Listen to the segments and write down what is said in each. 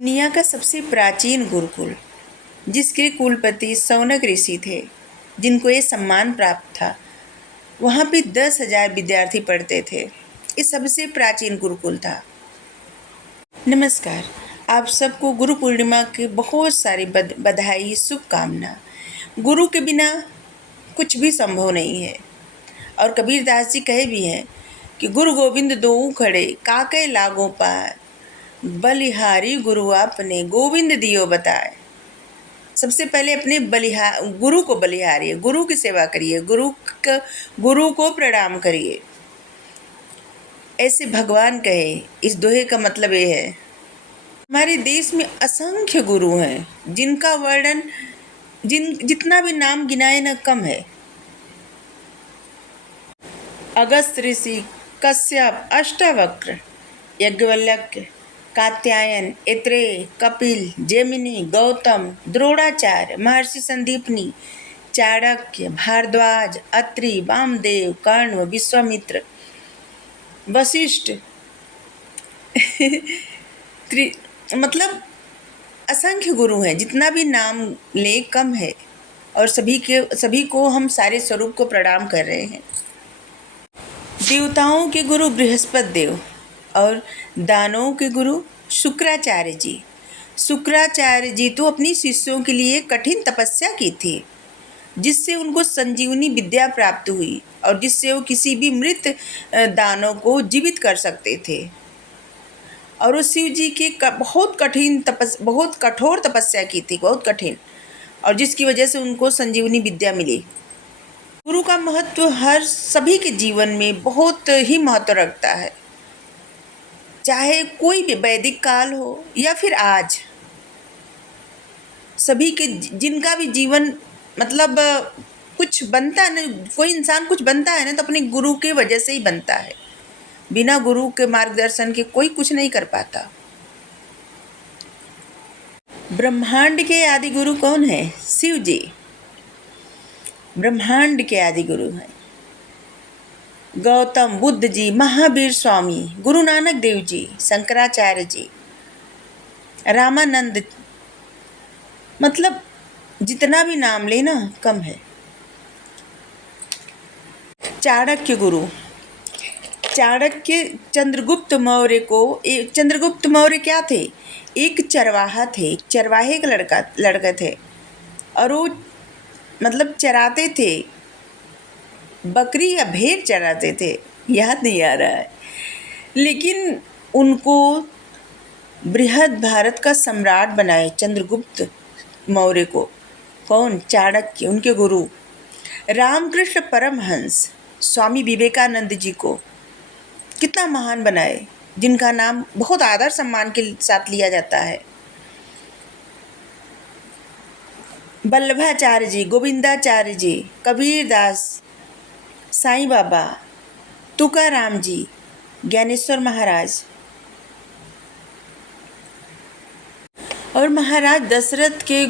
दुनिया का सबसे प्राचीन गुरुकुल, जिसके कुलपति शौनक ऋषि थे, जिनको ये सम्मान प्राप्त था, वहाँ पे 10,000 विद्यार्थी पढ़ते थे। ये सबसे प्राचीन गुरुकुल था। नमस्कार, आप सबको गुरु पूर्णिमा की बहुत सारी बधाई, शुभकामना। गुरु के बिना कुछ भी संभव नहीं है। और कबीर दास जी कहे भी हैं कि गुरु गोविंद दोऊ खड़े, काके लागो पाए, बलिहारी गुरु आपने, गोविंद दियो बताए। सबसे पहले अपने गुरु को बलिहारिए, गुरु की सेवा करिए, गुरु को प्रणाम करिए, ऐसे भगवान कहे। इस दोहे का मतलब ये है, हमारे देश में असंख्य गुरु हैं, जिनका वर्णन जितना भी नाम गिनाए न कम है। अगस्त ऋषि, कश्यप, अष्टावक्र, याज्ञवल्क्य, कात्यायन, ऐत्रेय, कपिल, जैमिनी, गौतम, द्रोणाचार्य, महर्षि संदीपनी, चाणक्य, भारद्वाज, अत्रि, वामदेव, कर्ण, विश्वामित्र, वशिष्ठ मतलब असंख्य गुरु हैं। जितना भी नाम ले कम है। और सभी को हम सारे स्वरूप को प्रणाम कर रहे हैं। देवताओं के गुरु बृहस्पति देव और दानवों के गुरु शुक्राचार्य जी। शुक्राचार्य जी तो अपनी शिष्यों के लिए कठिन तपस्या की थी, जिससे उनको संजीवनी विद्या प्राप्त हुई और जिससे वो किसी भी मृत दानव को जीवित कर सकते थे। और वो शिव जी के बहुत कठोर तपस्या की थी, बहुत कठिन, और जिसकी वजह से उनको संजीवनी विद्या मिली। गुरु का महत्व हर सभी के जीवन में बहुत ही महत्व रखता है, चाहे कोई भी वैदिक काल हो या फिर आज। सभी के जिनका भी जीवन मतलब कुछ बनता है ना, कोई इंसान कुछ बनता है ना, तो अपने गुरु के वजह से ही बनता है। बिना गुरु के मार्गदर्शन के कोई कुछ नहीं कर पाता। ब्रह्मांड के आदि गुरु कौन है? शिव जी ब्रह्मांड के आदि गुरु हैं। गौतम बुद्ध जी, महावीर स्वामी, गुरु नानक देव जी, शंकराचार्य जी, रामानंद, मतलब जितना भी नाम लेना कम है। चाणक्य गुरु, चाणक्य चंद्रगुप्त मौर्य क्या थे? एक चरवाहा थे, चरवाहे का लड़का थे। और वो मतलब चराते थे, बकरी या भेड़ चराते थे, याद नहीं आ रहा है। लेकिन उनको बृहद भारत का सम्राट बनाए चंद्रगुप्त मौर्य को। कौन? चाणक्य। उनके गुरु रामकृष्ण परमहंस, स्वामी विवेकानंद जी को कितना महान बनाए, जिनका नाम बहुत आदर सम्मान के साथ लिया जाता है। वल्लभाचार्य जी, गोविंदाचार्य जी, कबीर दास, साईं बाबा, तुकाराम जी, ज्ञानेश्वर महाराज, और महाराज दशरथ के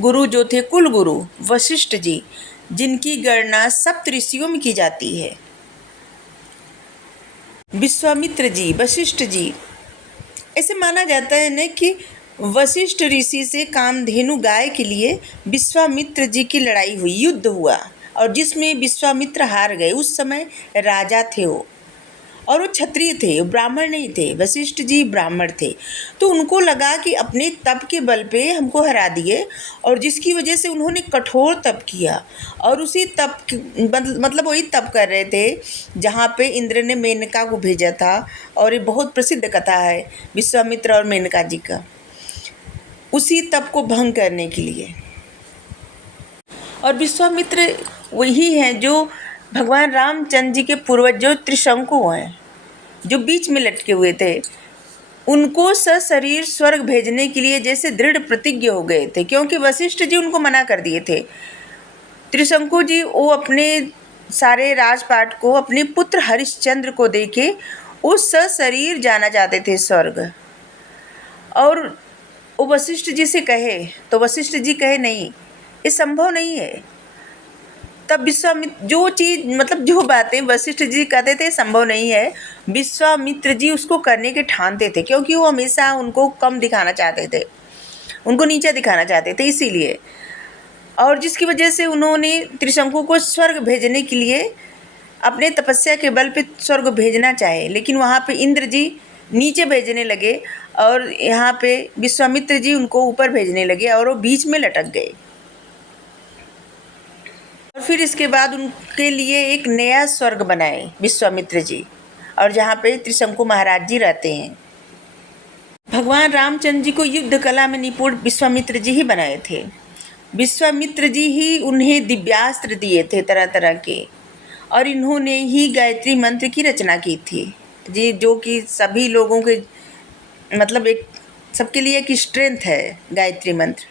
गुरु जो थे कुल गुरु वशिष्ठ जी, जिनकी गणना सप्त ऋषियों में की जाती है। विश्वामित्र जी, वशिष्ठ जी। ऐसे माना जाता है न कि वशिष्ठ ऋषि से कामधेनु गाय के लिए विश्वामित्र जी की लड़ाई हुई, युद्ध हुआ, और जिसमें विश्वामित्र हार गए। उस समय राजा थे वो, और वो क्षत्रिय थे, ब्राह्मण नहीं थे। वशिष्ठ जी ब्राह्मण थे। तो उनको लगा कि अपने तप के बल पे हमको हरा दिए, और जिसकी वजह से उन्होंने कठोर तप किया। और उसी तप मतलब वही तप कर रहे थे जहाँ पे इंद्र ने मेनका को भेजा था। और ये बहुत प्रसिद्ध कथा है विश्वामित्र और मेनका जी का, उसी तप को भंग करने के लिए। और विश्वामित्र वही हैं जो भगवान रामचंद्र जी के पूर्वज, जो त्रिशंकु हैं, जो बीच में लटके हुए थे। उनको सशरीर स्वर्ग भेजने के लिए जैसे दृढ़ प्रतिज्ञ हो गए थे, क्योंकि वशिष्ठ जी उनको मना कर दिए थे। त्रिशंकु जी वो अपने सारे राजपाट को अपने पुत्र हरिश्चंद्र को देके वो सशरीर जाना चाहते थे स्वर्ग। और वो वशिष्ठ जी से कहे, तो वशिष्ठ जी कहे नहीं, ये संभव नहीं है। तब विश्वामित्र जो चीज़ मतलब जो बातें वशिष्ठ जी कहते थे संभव नहीं है, विश्वामित्र जी उसको करने के ठानते थे, क्योंकि वो हमेशा उनको कम दिखाना चाहते थे, उनको नीचा दिखाना चाहते थे इसीलिए। और जिसकी वजह से उन्होंने त्रिशंकु को स्वर्ग भेजने के लिए अपने तपस्या के बल पे स्वर्ग भेजना चाहे, लेकिन वहाँ पे इंद्र जी नीचे भेजने लगे और यहाँ पे विश्वामित्र जी उनको ऊपर भेजने लगे और वो बीच में लटक गए। और फिर इसके बाद उनके लिए एक नया स्वर्ग बनाए विश्वामित्र जी, और जहाँ पे त्रिशंकु महाराज जी रहते हैं। भगवान रामचंद्र जी को युद्ध कला में निपुण विश्वामित्र जी ही बनाए थे। विश्वामित्र जी ही उन्हें दिव्यास्त्र दिए थे तरह तरह के, और इन्होंने ही गायत्री मंत्र की रचना की थी जी, जो कि सभी लोगों के मतलब एक सबके लिए एक स्ट्रेंथ है गायत्री मंत्र।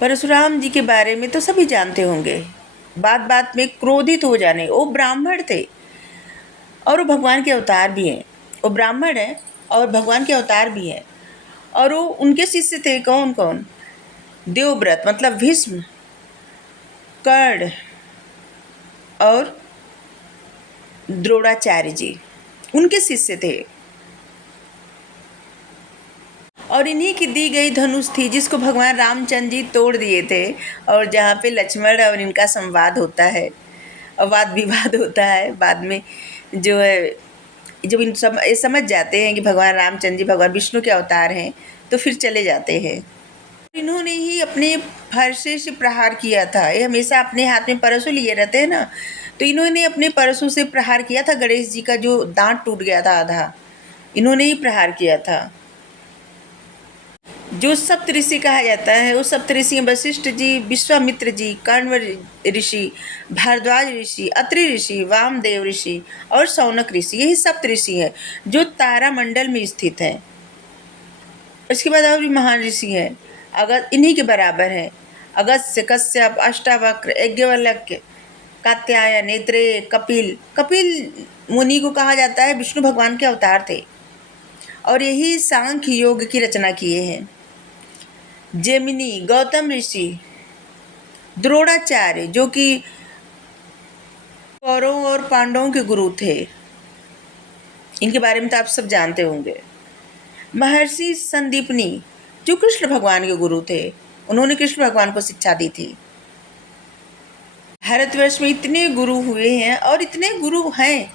परशुराम जी के बारे में तो सभी जानते होंगे। बात बात में क्रोधित हो जाने, वो ब्राह्मण थे और वो भगवान के अवतार भी हैं। वो ब्राह्मण हैं और भगवान के अवतार भी हैं। और वो उनके शिष्य थे कौन कौन? देवव्रत मतलब भीष्म, कर्ण और द्रोणाचार्य जी उनके शिष्य थे। और इन्हीं की दी गई धनुष थी जिसको भगवान रामचंद्र जी तोड़ दिए थे, और जहाँ पे लक्ष्मण और इनका संवाद होता है और वाद विवाद होता है बाद में, जो है जब इन सब ये समझ जाते हैं कि भगवान रामचंद्र जी भगवान विष्णु के अवतार हैं, तो फिर चले जाते हैं। इन्होंने ही अपने फरसे से प्रहार किया था। ये हमेशा अपने हाथ में परशु लिए रहते हैं ना, तो इन्होंने अपने परशु से प्रहार किया था। गणेश जी का जो दांत टूट गया था आधा, इन्होंने ही प्रहार किया था। जो सप्तऋषि कहा जाता है, वो सप्तऋषि वशिष्ठ जी, विश्वामित्र जी, कण्व ऋषि, भारद्वाज ऋषि, अत्रि ऋषि, वामदेव ऋषि और शौनक ऋषि, यही सप्तऋषि हैं जो तारामंडल में स्थित हैं। इसके बाद और भी महान ऋषि हैं, अगर इन्हीं के बराबर हैं। अगस्त्य, कश्यप, अष्टावक्र, यज्ञवल्क्य, कात्यायन, नेत्रेय, कपिल। कपिल मुनि को कहा जाता है विष्णु भगवान के अवतार थे, और यही सांख्य योग की रचना किए हैं। जैमिनी, गौतम ऋषि, द्रोणाचार्य जो कि कौरवों और पांडवों के गुरु थे, इनके बारे में तो आप सब जानते होंगे। महर्षि संदीपनी जो कृष्ण भगवान के गुरु थे, उन्होंने कृष्ण भगवान को शिक्षा दी थी। भारतवर्ष में इतने गुरु हुए हैं और इतने गुरु हैं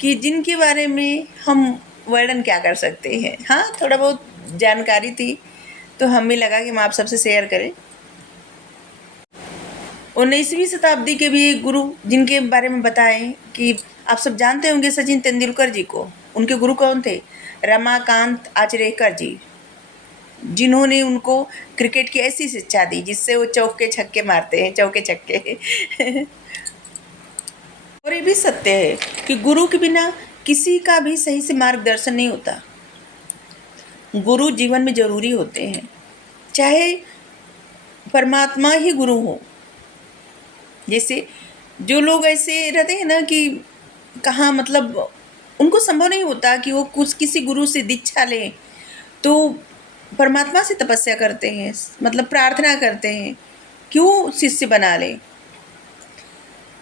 कि जिनके बारे में हम वर्णन क्या कर सकते हैं। हाँ, थोड़ा बहुत जानकारी थी तो हमें लगा कि हम आप सबसे शेयर करें। 19वीं शताब्दी के भी एक गुरु जिनके बारे में बताएं कि आप सब जानते होंगे सचिन तेंदुलकर जी को। उनके गुरु कौन थे? रमाकांत आचरेकर जी, जिन्होंने उनको क्रिकेट की ऐसी शिक्षा दी जिससे वो चौके छक्के मारते हैं, चौके छक्के। और ये भी सत्य है कि गुरु के बिना किसी का भी सही से मार्गदर्शन नहीं होता। गुरु जीवन में जरूरी होते हैं, चाहे परमात्मा ही गुरु हो। जैसे जो लोग ऐसे रहते हैं ना कि कहाँ मतलब उनको संभव नहीं होता कि वो कुछ किसी गुरु से दीक्षा लें, तो परमात्मा से तपस्या करते हैं, मतलब प्रार्थना करते हैं क्यों शिष्य बना लें,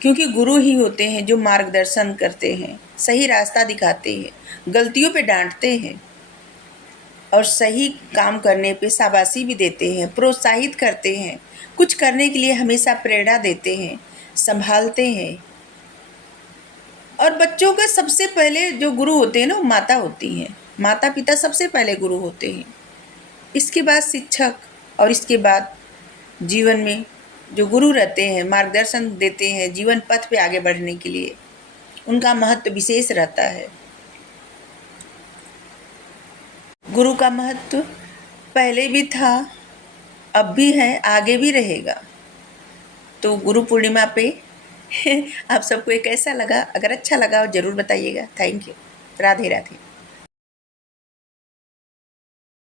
क्योंकि गुरु ही होते हैं जो मार्गदर्शन करते हैं, सही रास्ता दिखाते हैं, गलतियों पे डांटते हैं और सही काम करने पे शाबाशी भी देते हैं, प्रोत्साहित करते हैं, कुछ करने के लिए हमेशा प्रेरणा देते हैं, संभालते हैं। और बच्चों के सबसे पहले जो गुरु होते हैं ना, वो माता होती हैं। माता पिता सबसे पहले गुरु होते हैं, इसके बाद शिक्षक, और इसके बाद जीवन में जो गुरु रहते हैं, मार्गदर्शन देते हैं जीवन पथ पे आगे बढ़ने के लिए, उनका महत्व विशेष रहता है। गुरु का महत्व पहले भी था, अब भी है, आगे भी रहेगा। तो गुरु पूर्णिमा पे आप सबको ये कैसा लगा? अगर अच्छा लगा हो ज़रूर बताइएगा। Thank you. राधे राधे।